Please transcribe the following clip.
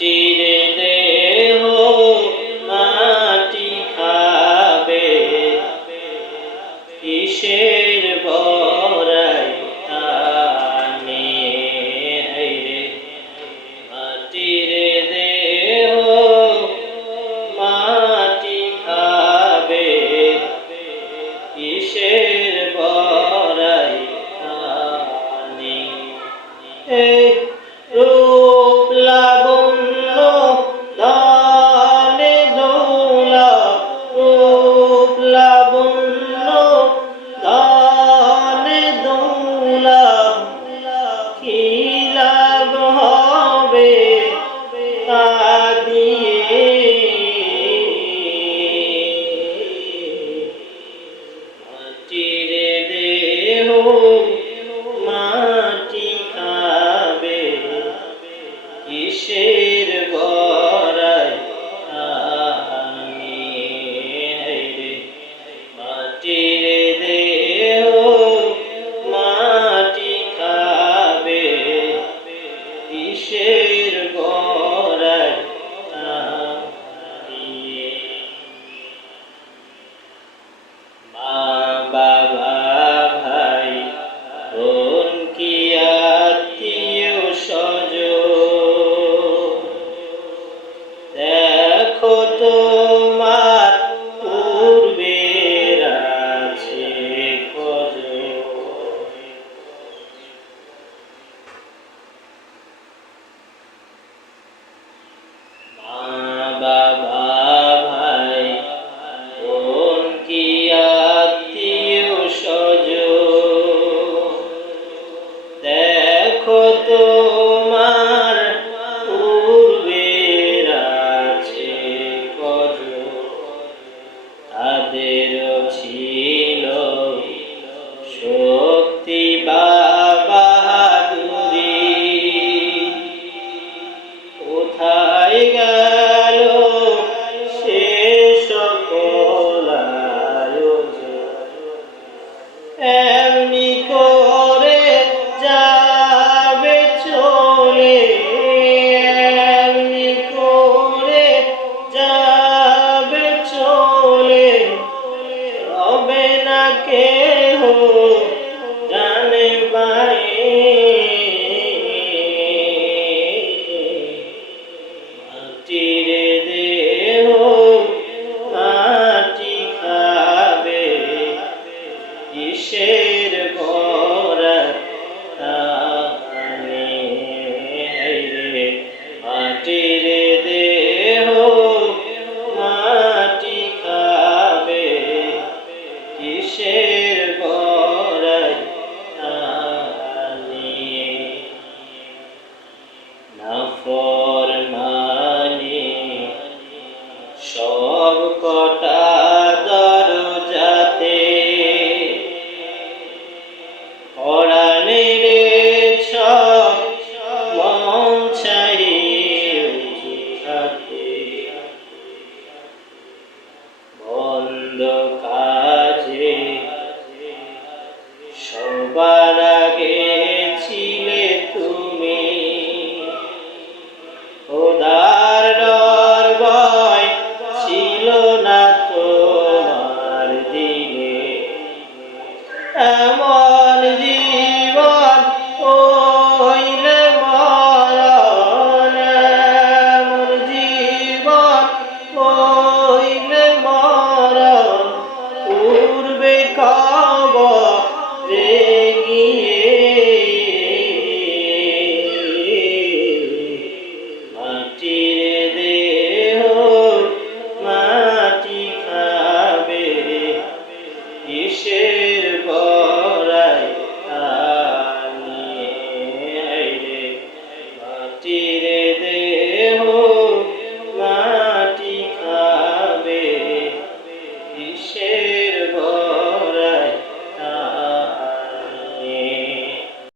মাটির দেহ মাটি খাবে, কিসের বড়াই আনে রে। মাটির দেহ মাটি খাবে, কিসের বড়াই আনে। এই রূপ লাবণ্য ধনে দৌলা, রূপ লাবণ্য ধনে দৌলা, কি লাভ হবে তা দিয়ে। মাটির দেহ মাটি খাবে, কিসের বড়াই আনে রে। মাটির দেহ মাটি খাবে, কিসের বড়াই আনে। মা বাবা ভাই বোন কি আত্মীয় স্বজন, দেখো তোমার পূর্বের আছে কজন। মা বাবা ভাই বোন কি আত্মীয় স্বজন, দেখো তোমার পূর্বের আছে কজন। তাদেরও ছিল শক্তি বা বাহাদুরি, কোথায় গেল সে সকল আয়োজন। এমনি করে যাবে চলে, এমনি করে যাবে চলে, রবে না কেহ জানে বাইরে। মাটির দেহ মাটি খাবে, কিসের বড়াই আনে রে। মাটির দেহ মাটি খাবে, কিসের বড়াই আনে। নাফরমানি সব কটা দরজাতে, কোরআনের সব মন চাই উঠাতে। বন্ধ কাজে সবার আগে ছিলে তুমি, খোদার ডর ভয় ছিল না তোমার দিলে। এমন জীবন হইলে মরণ, এমন জীবন হইলে মরণ, পূর্বে কবরে গিয়ে